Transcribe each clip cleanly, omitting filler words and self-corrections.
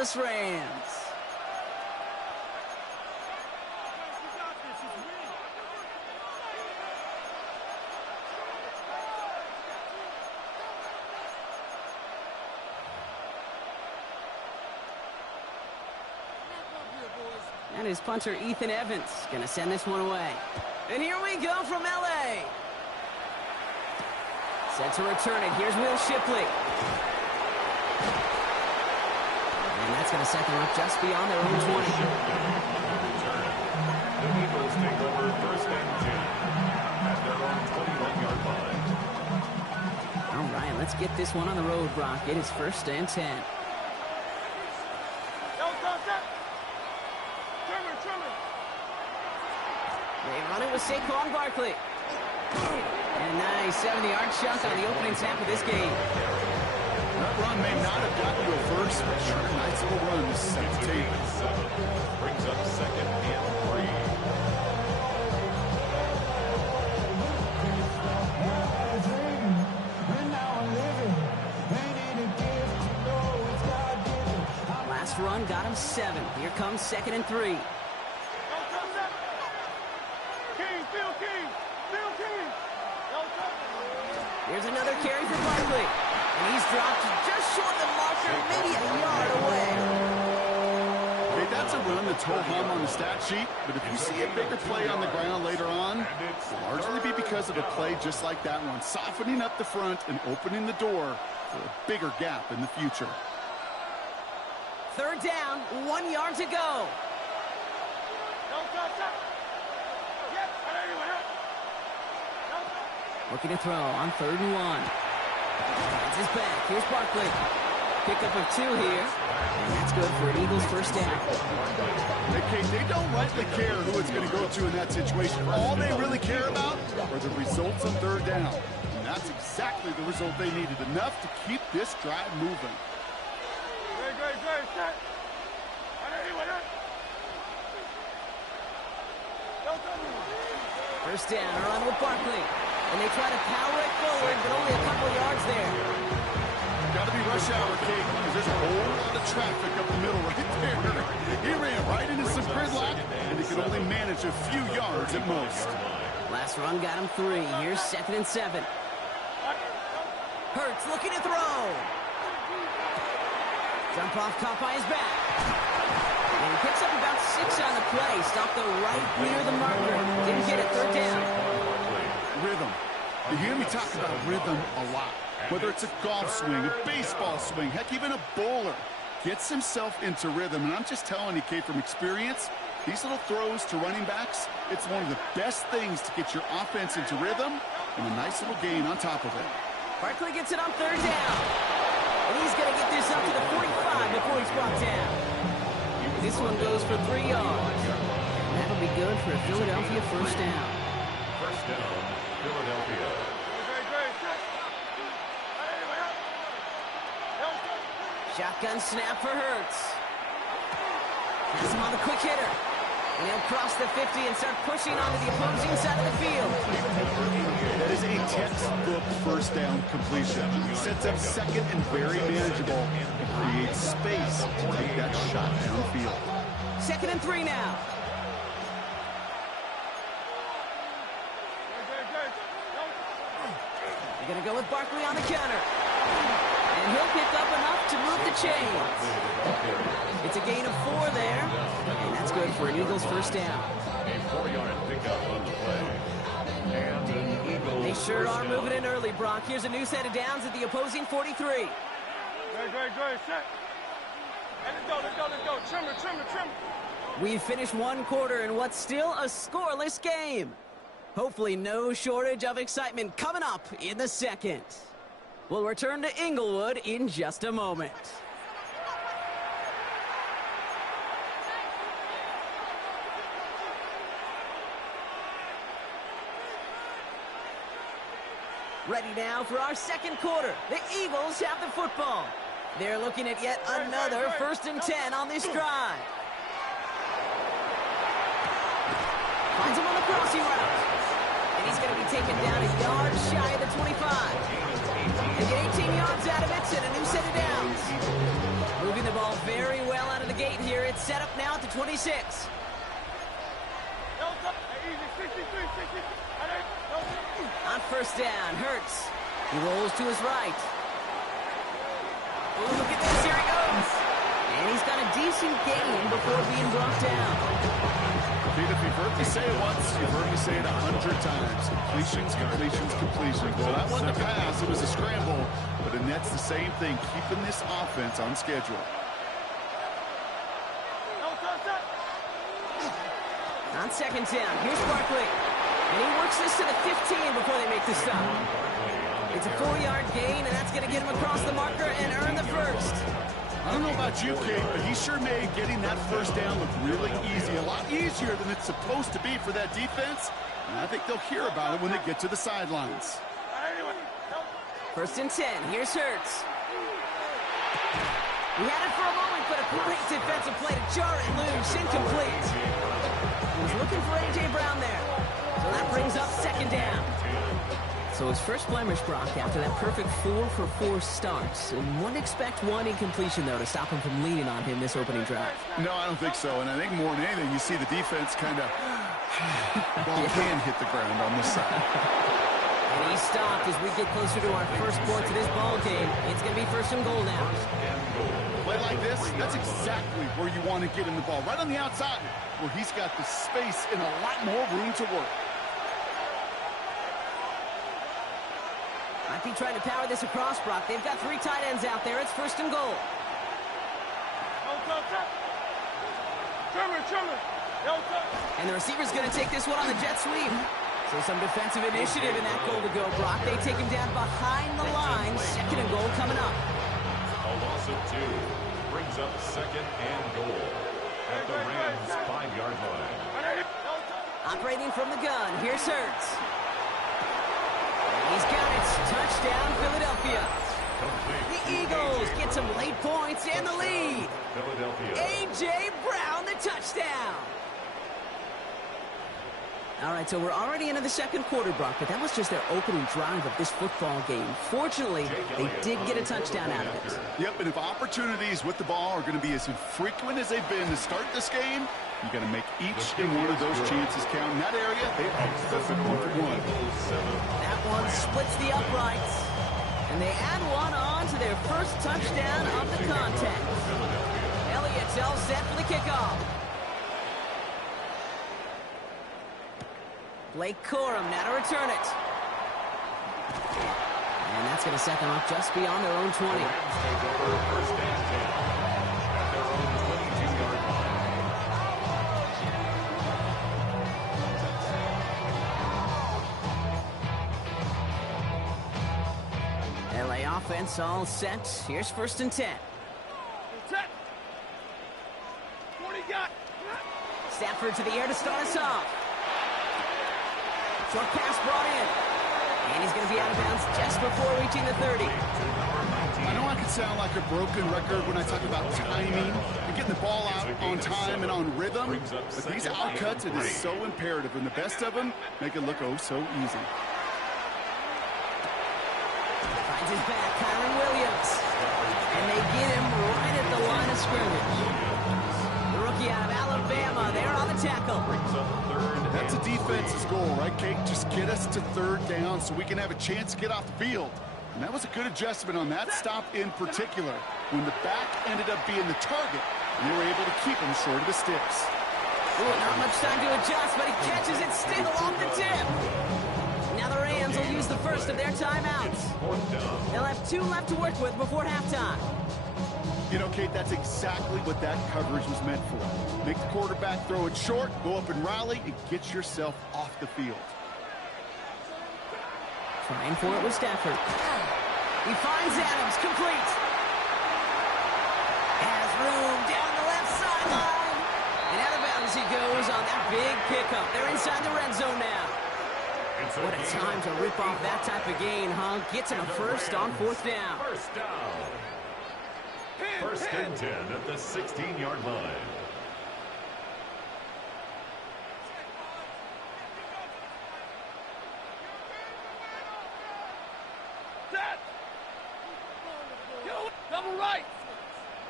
Angeles Rams. And his punter, Ethan Evans, going to send this one away. And here we go from L.A. Set to return it. Here's Will Shipley. And that's going to set them up just beyond their own 20. The Eagles take over first and 10 at their own 21-yard line. All right, let's get this one on the road, Brock. It is first and 10. They run it with Saquon Barkley. And nice 70-yard chunk on the opening snap of this game. That run may not have gotten you a first, but sure, a nice little run to set the table. Brings up second and 3. Last run got him 7. Here comes second and 3. Here's another carry for Barkley. And he's dropped just short of the marker, maybe a yard away. Okay, that's a run that's ho-hum on the stat sheet, but if you see a bigger play on the ground later on, it'll largely be because of a play just like that one, softening up the front and opening the door for a bigger gap in the future. Third down, 1 yard to go. Looking to throw on 3rd and 1. That's his back. Here's Barkley. Pickup of 2 here. And that's good for an Eagles first down. Okay, they don't rightly care who it's going to go to in that situation. All they really care about are the results of 3rd down. And that's exactly the result they needed. Enough to keep this drive moving. First down, a run with Barkley. And they try to power it forward, but only a couple of yards there. Got to be rush hour, Kate, because there's a whole lot of traffic up the middle right there. He ran right into some gridlock, and he could only manage a few yards at most. Last run got him 3. Here's 2nd and 7. Hurts looking to throw. Jump off, caught by his back. And he picks up about 6 on the play. Stopped the right near the marker. Didn't get it. 3rd down. Rhythm. You hear me talk about rhythm a lot. Whether it's a golf swing, a baseball swing, heck, even a bowler gets himself into rhythm. And I'm just telling you, Kate, from experience, these little throws to running backs, it's one of the best things to get your offense into rhythm and a nice little gain on top of it. Barkley gets it on 3rd down. And he's going to get this up to the 45 before he's brought down. This one goes for 3 yards. And that'll be good for a Philadelphia first down. First down, Philadelphia. Shotgun snap for Hurts. Has him on the quick hitter. And he'll cross the 50 and start pushing onto the opposing side of the field. That is a textbook first down completion. Sets up second and very manageable and creates space to take that shot downfield. 2nd and 3 now. They're going to go with Barkley on the counter. And he'll pick up enough to move the chains. It's a gain of 4 there. And that's good for an Eagles first down. A 4-yard pickup on the play. And an Eagles They sure first are down. moving in early, Brock. Here's a new set of downs at the opposing 43. Great, set. Hey, let's go. Trimmer. We've finished 1 quarter in what's still a scoreless game. Hopefully no shortage of excitement coming up in the 2nd. We'll return to Inglewood in just a moment. Ready now for our 2nd quarter. The Eagles have the football. They're looking at yet another 1st and 10 on this drive. Finds him on the crossing route. And he's going to be taken down a yard shy of the 25. They get 18 yards out of it and a new set of downs. Moving the ball very well 8 here. It's set up now at the 26. On first down, Hurts. He rolls to his right. Oh, look at this. Here he goes. And he's got a decent gain before being brought down. Pete, if you've heard me say it once, you've heard me say it 100 times. Completions, completions, completions. Well, that wasn't a pass. It was a scramble. But the Nets, the same thing, keeping this offense on schedule. On second down, here's Barkley. And he works this to the 15 before they make the stop. It's a 4-yard gain, and that's going to get him across the marker and earn the first. I don't know about you, Kate, but he sure made getting that first down look really easy. A lot easier than it's supposed to be for that defense. And I think they'll hear about it when they get to the sidelines. First and 10. Here's Hurts. He had it for a moment, but a great defensive play to jar it loose. Incomplete. He was looking for A.J. Brown there. So that brings up second down. So his first blemish, Brock, after that perfect 4-for-4 start. And wouldn't expect one incompletion, though, to stop him from leading on him this opening drive. No, I don't think so. And I think more than anything, you see the defense kind of ball can hit the ground on this side. And he stopped as we get closer to our first point to this ball game. It's going to be first and goal now. Play like this, that's exactly where you want to get him the ball. Right on the outside, where he's got the space and a lot more room to work. Might be trying to power this across, Brock. They've got 3 tight ends out there. It's first and goal. And the receiver's going to take this one on the jet sweep. So some defensive initiative in that goal to go, Brock. They take him down behind the line. Second and goal coming up. A loss of 2 brings up second and goal at the Rams' 5-yard line. Operating from the gun, here's Hurts. He's got it. Touchdown, Philadelphia. The Eagles get some late points and the lead. A.J. Brown, the touchdown. All right, so we're already into the second quarter, Brock, but that was just their opening drive of this football game. Fortunately, they did get a touchdown out of it. Yep, and if opportunities with the ball are going to be as infrequent as they've been to start this game, you got to make each and one of those chances count. In that area, they are perfect 1-for-1. That one splits the uprights, and they add one on to their first touchdown of the contest. Elliott's all set for the kickoff. Blake Corum now to return it. And that's going to set them up just beyond their own 20. First and 10 at their own 22-yard line. LA offense all set. Here's first and 10. Stafford to the air to start us off. Short pass brought in. And he's going to be out of bounds just before reaching the 30. I know I can sound like a broken record when I talk about timing and getting the ball out on time and on rhythm, but these outcuts, it is so imperative, and the best of them make it look oh so easy. Finds his back, Kyron Williams. And they get him right at the line of scrimmage. The rookie out of Alabama, they're on the tackle. That's a defense's goal, right, Kate? Just get us to third down so we can have a chance to get off the field. And that was a good adjustment on that stop in particular, when the back ended up being the target, and they were able to keep him short of the sticks. Ooh, not much time to adjust, but he catches it still off the tip. Now the Rams will use the first of their timeouts. They'll have 2 left to work with before halftime. You know, Kate, that's exactly what that coverage was meant for. Make the quarterback throw it short, go up and rally, and get yourself off the field. Trying for it with Stafford. He finds Adams, complete. Has room down the left sideline. And out of bounds he goes on that big pickup. They're inside the red zone now. What a time to rip off that type of gain, huh? Gets him a first on 4th down. First down. First and 10 at the 16-yard line. Double right.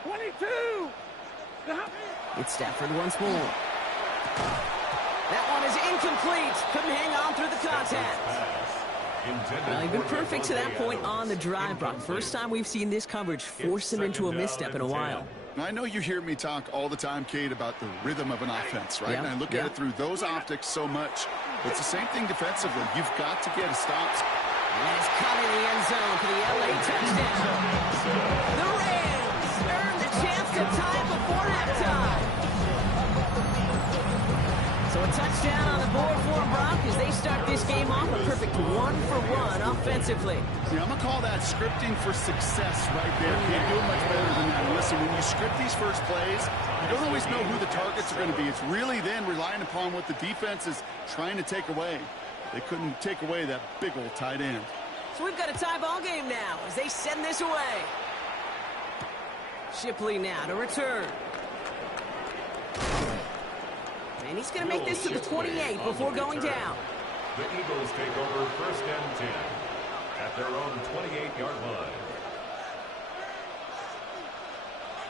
22. It's Stafford once more. That one is incomplete. Couldn't hang on through the contact. Well, he's been perfect to that point on the drive, Brock. First time we've seen this coverage force him into a misstep in a while. I know you hear me talk all the time, Kate, about the rhythm of an offense, right? Yep. And I look at it through those optics so much. It's the same thing defensively. You've got to get a stop. And that is caught in the end zone for the LA touchdown. The Rams earn the chance to tie before halftime. So a touchdown on the board for Brock as they start this game off a perfect 1-for-1 offensively. Yeah, I'm going to call that scripting for success right there. Can't do it much better than that. And listen, when you script these first plays, you don't always know who the targets are going to be. It's really then relying upon what the defense is trying to take away. They couldn't take away that big old tight end. So we've got a tie ball game now as they send this away. Shipley now to return. And he's going to make this to the 28 before going down. The Eagles take over 1st and 10 at their own 28-yard line.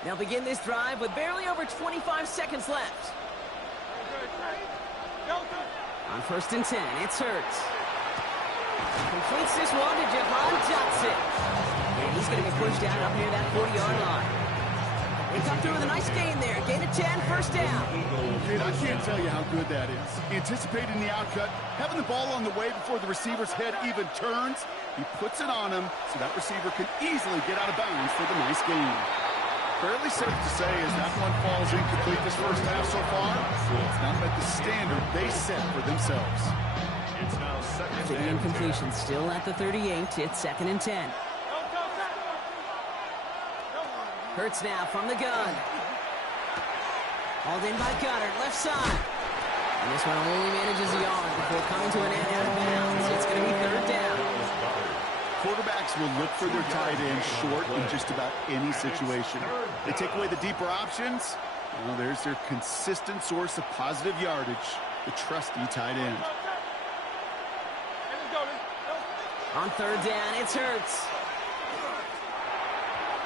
They'll begin this drive with barely over 25 seconds left. On 1st and 10, it's Hurts. Completes this one to Jahan Johnson. And he's going to be pushed out up near that 40-yard line. They come through with a nice gain there. Gain of 10, 1st down. Kid, I can't tell you how good that is. Anticipating the outcut, having the ball on the way before the receiver's head even turns. He puts it on him so that receiver can easily get out of bounds for the nice gain. Fairly safe to say as that one falls incomplete this first half so far, it's not met the standard they set for themselves. It's now 2nd After the and 10. incompletion, still at the 38, it's 2nd and 10. Hurts now from the gun. Hauled in by Goddard, left side. And this one only manages a yard before coming to an end out of bounds. It's going to be 3rd down. Quarterbacks will look for their tight end short in just about any situation. They take away the deeper options. Well, there's their consistent source of positive yardage, the trusty tight end. On 3rd down, it's Hurts.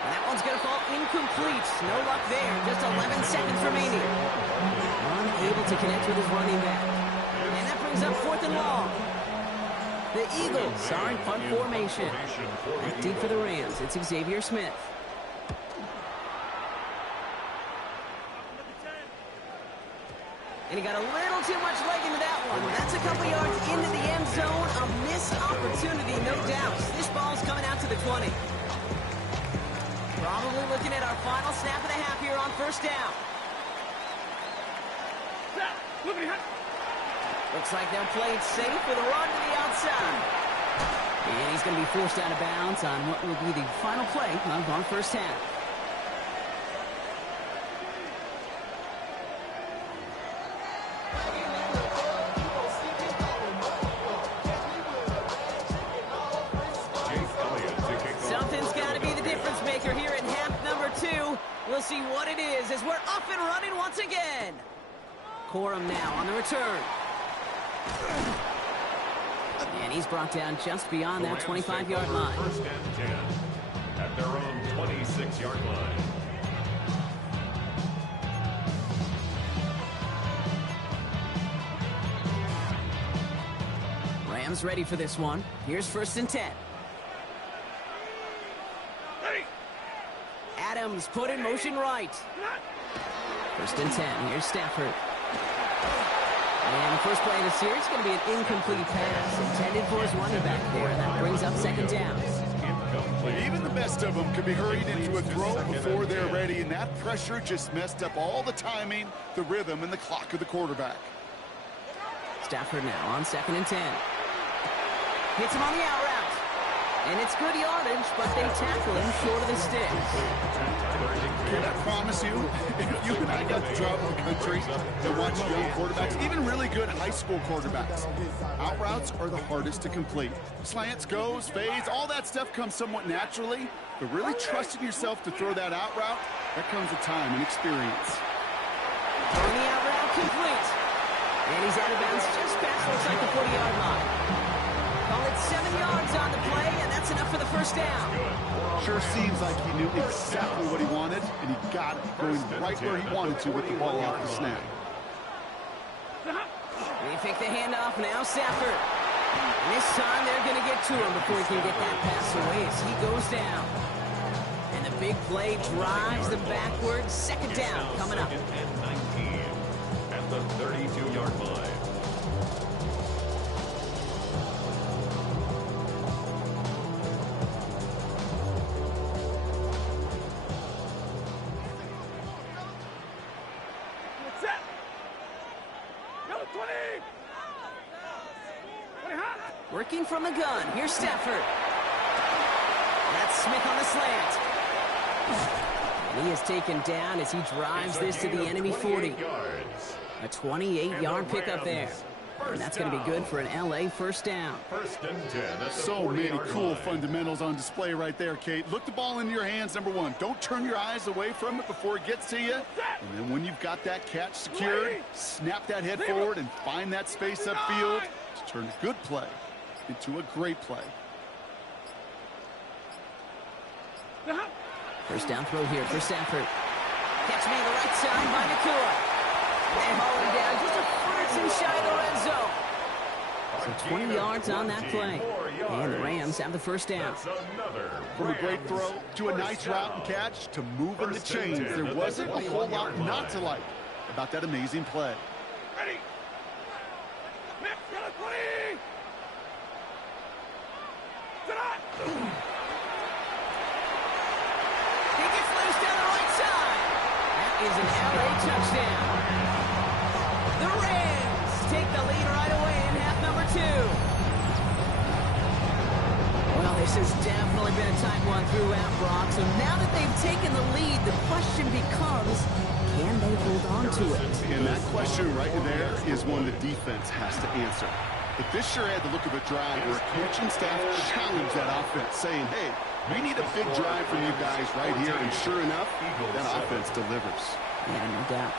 And that one's going to fall incomplete. No luck there. Just 11 seconds remaining. Unable to connect with his running back. And that brings up 4th and long. The Eagles are in punt formation. Back deep for the Rams. It's Xavier Smith. And he got a little too much leg into that one. That's a couple yards into the end zone. A missed opportunity, no doubt. This ball's coming out to the 20. Probably looking at our final snap of the half here on 1st down. Looks like they'll play it safe with a run to the outside. And he's going to be forced out of bounds on what will be the final play of our 1st half. Something's got to be the difference maker here in half number 2. We'll see what it is as we're up and running once again. Corum now on the return. And he's brought down just beyond that 25-yard line. 1st and 10 at their own 26-yard line. Rams ready for this one. Here's 1st and 10. Adams put in motion right. 1st and 10. Here's Stafford. And the first play of the series is going to be an incomplete pass intended for his running back there, and that brings up 2nd down. Even the best of them could be hurried into a throw before they're ready, and that pressure just messed up all the timing, the rhythm, and the clock of the quarterback. Stafford now on 2nd and 10. Hits him on the out route. And it's good yardage, but they tackle him short of the sticks. Can I promise you, if you and I got to travel the country to watch young quarterbacks, even really good high school quarterbacks, out routes are the hardest to complete. Slants, goes, fades, all that stuff comes somewhat naturally, but really trusting yourself to throw that out route, that comes with time and experience. Throwing the out route complete. And he's out of bounds just past looks like the 40-yard line. Call it 7 yards on the play, and that's enough for the first down. Sure seems like he knew exactly what he wanted, and he got it, going right where he wanted to with the ball off the snap. They fake the handoff, now Stafford. And this time they're going to get to him before he can get that pass away as he goes down. And the big play drives them backwards. Second down coming up. Second and 19 at the 32-yard line. Working from the gun. Here's Stafford. That's Smith on the slant. And he is taken down as he drives this to the enemy 40. A 28-yard pickup there. And that's going to be good for an LA first down. First and 10. So many cool fundamentals on display right there, Kate. Look the ball into your hands, number one. Don't turn your eyes away from it before it gets to you. And then when you've got that catch secured, snap that head forward and find that space upfield to turn a good play into a great play. First down throw here for Stafford. Catch me on the right side by Nakua. They haul him down just a foot or two shy of the red zone. So 20 yards on that play. And the Rams have the first down. From a great throw to a nice route and catch to moving the chains, there wasn't a whole lot not to like about that amazing play. Ready. He gets loose down the right side. That is an LA touchdown. The Rams take the lead right away in half number 2. Well, this has definitely been a tight one throughout, Brock. So now that they've taken the lead, the question becomes, can they hold on to it? And that question right there is one the defense has to answer. But this sure had the look of a drive where a coaching staff challenged that offense, saying, hey, we need a big drive from you guys right here. And sure enough, that offense delivers. Yeah, no doubt.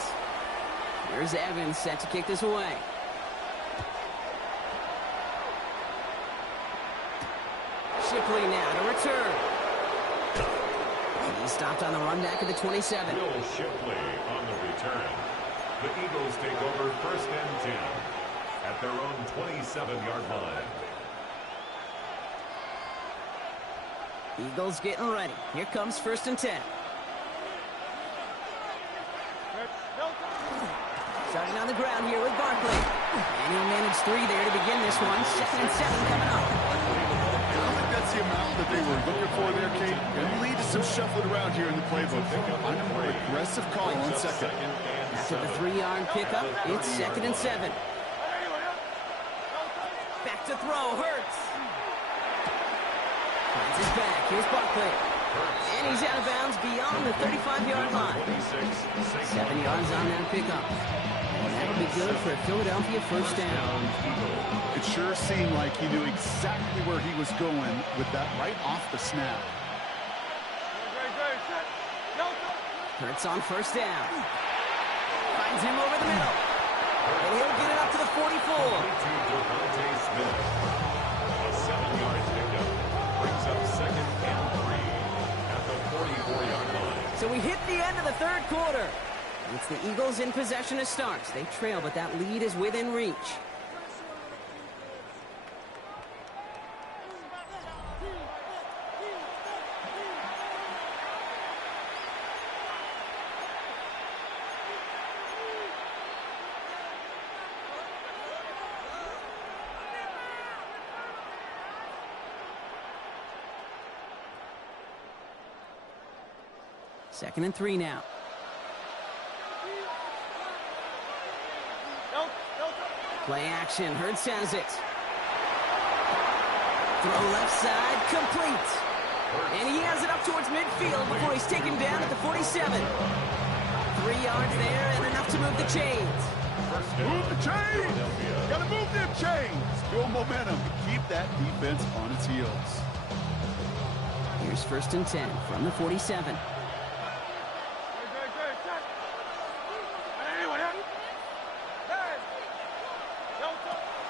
Here's Evans set to kick this away. Shipley now to return. He stopped on the run back at the 27. Will Shipley on the return. The Eagles take over first and 10 at their own 27-yard line. Eagles getting ready. Here comes first and 10. Starting on the ground here with Barkley. And he'll manage 3 there to begin this one. Second and 7 coming up. I don't think that's the amount that they were looking for there, Kate. And lead to some shuffling around here in the playbook. Find a more aggressive call on second. After the 3-yard pickup, it's second and 7. Back to throw, Hurts. Finds his back, here's Barkley. And he's out of bounds beyond the 35-yard line. 7 yards on that pickup. And that'll be good for a Philadelphia first down. It sure seemed like he knew exactly where he was going with that right off the snap. Hurts on first down. Finds him over the middle. And he'll get it up to the 44. A 7-yard pickup brings up second and 3 at the 44-yard line. So we hit the end of the third quarter. It's the Eagles in possession as starts. They trail, but that lead is within reach. Second and 3 now. Play action. Hurts has it. Throw left side. Complete. And he has it up towards midfield before he's taken down at the 47. 3 yards there and enough to move the chains. Move the chains! Gotta move them chains! Build momentum. Keep that defense on its heels. Here's first and 10 from the 47.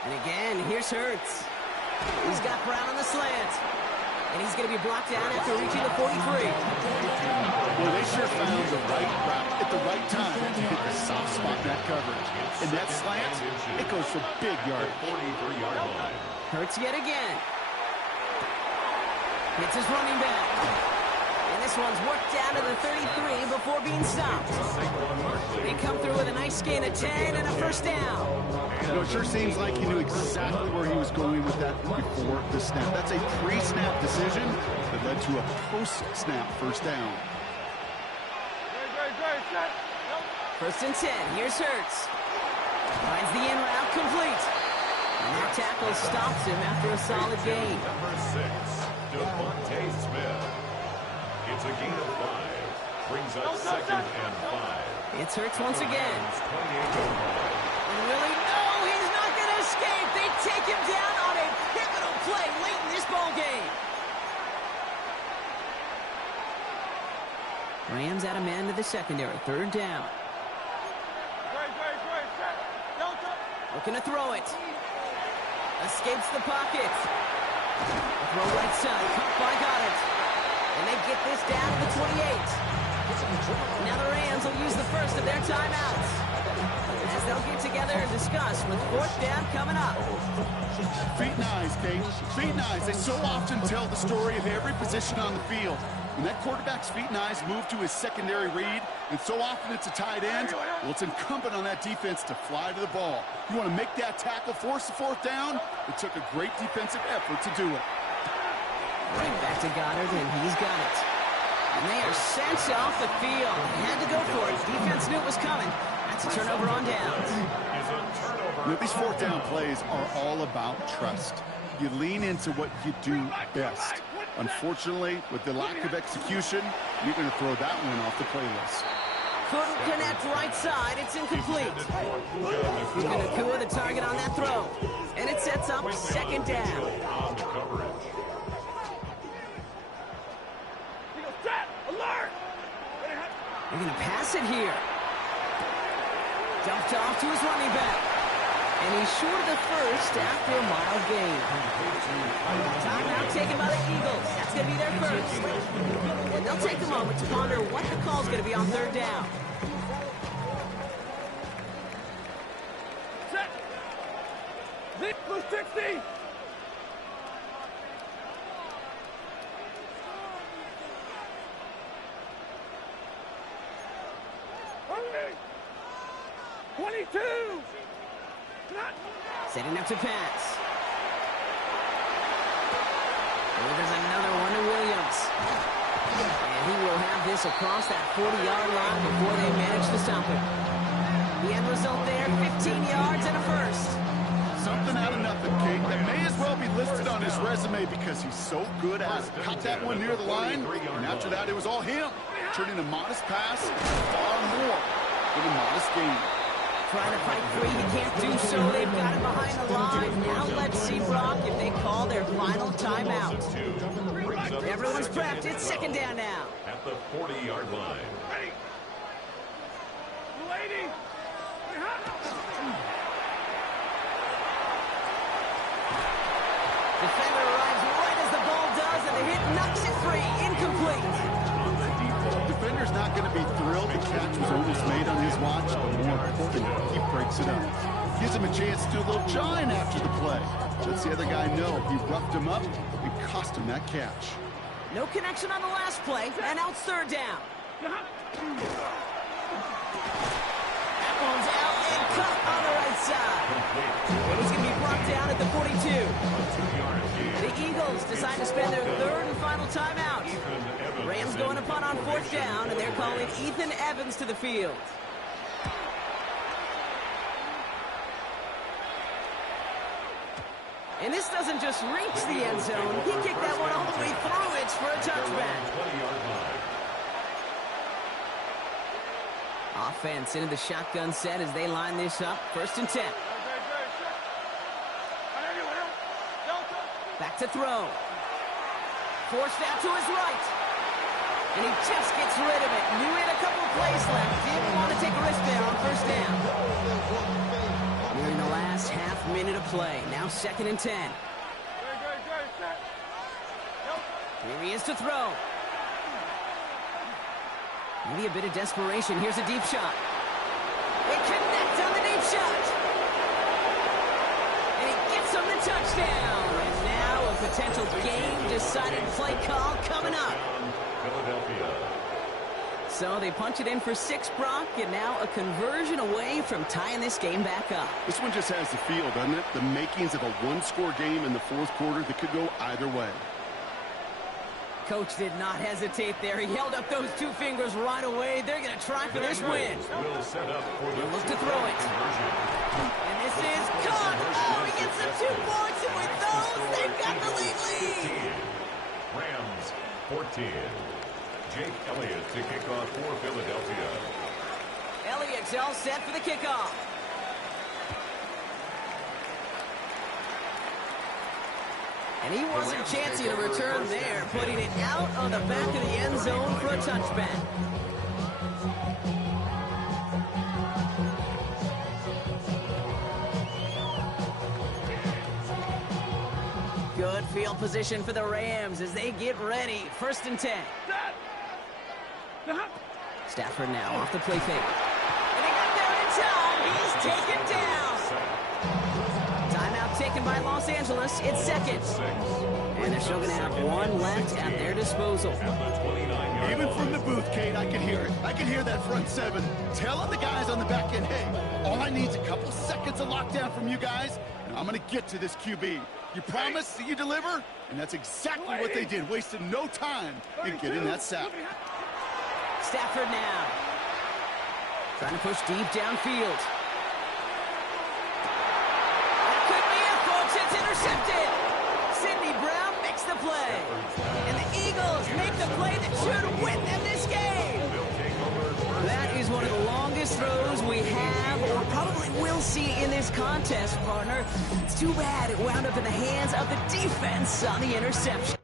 And again, here's Hurts. He's got Brown on the slant. And he's going to be blocked down after reaching the 43. Well, they sure found the right route at the right time to hit the soft spot in that coverage. And that slant, it goes for big yardage. 43-yard line. Hurts yet again. Hits his running back. And this one's worked down to the 33 before being stopped. They come through with a nice gain of 10 and a first down. You know, it sure seems like he knew exactly where he was going with that before the snap. That's a pre-snap decision that led to a post-snap first down. First and 10. Here's Hurts. Finds the in route complete. And that tackle stops him after a solid gain. Number 6, Devontae Smith. It's a gain of 5. Brings up second and 5. It's Hurts once again. 28-yard line. And really, no, he's not going to escape. They take him down on a pivotal play late in this ball game. Rams add a man to the secondary. Third down. Looking to throw it. Escapes the pocket. Throw right side. Caught by Goddard. And they get this down to the 28. Now the Rams will use the first of their timeouts, as they'll get together and discuss with fourth down coming up. Feet and eyes, Kate. Feet and eyes. They so often tell the story of every position on the field. When that quarterback's feet and eyes move to his secondary read, and so often it's a tight end, well, it's incumbent on that defense to fly to the ball. You want to make that tackle, force the fourth down? It took a great defensive effort to do it. Right back to Goddard, and he's got it. And they are sent off the field. They had to go for it. Defense knew it was coming. That's a turnover on downs. You know, these fourth down plays are all about trust. You lean into what you do best. Unfortunately, with the lack of execution, you're going to throw that one off the playlist. Couldn't connect right side. It's incomplete. Nakua the target on that throw. And it sets up second down. They're going to pass it here. Dumped off to his running back. And he's short of the first after a mild gain. Timeout taken by the Eagles. That's going to be their first. And they'll take a moment to ponder what the call's going to be on third down. Set. Zip, blue 60. Hurry. 22. Setting up to pass. Oh, there's another one to Williams. And he will have this across that 40-yard line before they manage to stop him. The end result there, 15 yards and a first. Something out of nothing, Kate. That may as well be listed on his resume because he's so good at it. Caught that one near the line, and after that it was all him. Turning a modest pass far more than a modest gain. Trying to fight free, he can't do so. They've got him behind the line. Now let's see, Brock, if they call their final timeout. Everyone's prepped. It's second down now. At the 40-yard line. Ready. Lady. Defender arrives right as the ball does, and the hit knocks it free. Incomplete. Defender's not going to be thrilled the catch was almost made on his watch, but more importantly, he breaks it up. Gives him a chance to do a little jawing after the play. Lets the other guy know he roughed him up and cost him that catch. No connection on the last play, and now it's third down. That one's out and cut on the right side. And he's going to be brought down at the 42. The Eagles decide to spend their third and final timeout. Rams going to punt on fourth down, and they're calling Ethan Evans to the field. And this doesn't just reach the end zone. He kicked that one all the way through it for a touchback. Offense into the shotgun set as they line this up. First and 10. Back to throw. Forced out to his right. And he just gets rid of it. Knew he had a couple of plays left. Didn't want to take a risk there on first down. We're in the last half minute of play. Now second and 10. Here he is to throw. Maybe a bit of desperation. Here's a deep shot. They connect on the deep shot. And he gets him the touchdown. And now a potential game-deciding play call coming up. Philadelphia. So they punch it in for 6, Brock, and now a conversion away from tying this game back up. This one just has the feel, doesn't it? The makings of a one-score game in the fourth quarter that could go either way. Coach did not hesitate there. He held up those 2 fingers right away. They're going to try for this win. Will set up for the Look to throw it. And this is caught. Oh, he gets the 2 points, and with those, they've got the lead. Rams 14. Jake Elliott to kick off for Philadelphia. Elliott's all set for the kickoff. And he wasn't chancing a return there, putting it out on the back of the end zone for a touchback. Good field position for the Rams as they get ready. 1st and 10. Stafford now off the play fake. And he got there in time. He's taken down. Timeout taken by Los Angeles. It's 2nd. And they're still going to have 1 left at their disposal. Even from the booth, Kate, I can hear it. I can hear that front 7 telling the guys on the back end, hey, all I need is a couple seconds of lockdown from you guys, and I'm going to get to this QB. You promise that you deliver? And that's exactly what they did, wasted no time in getting that sack. Stafford now. Trying to push deep downfield. That could be it, folks. It's intercepted. Sidney Brown makes the play. And the Eagles make the play that should win them this game. That is one of the longest throws we have or probably will see in this contest, partner. It's too bad it wound up in the hands of the defense on the interception.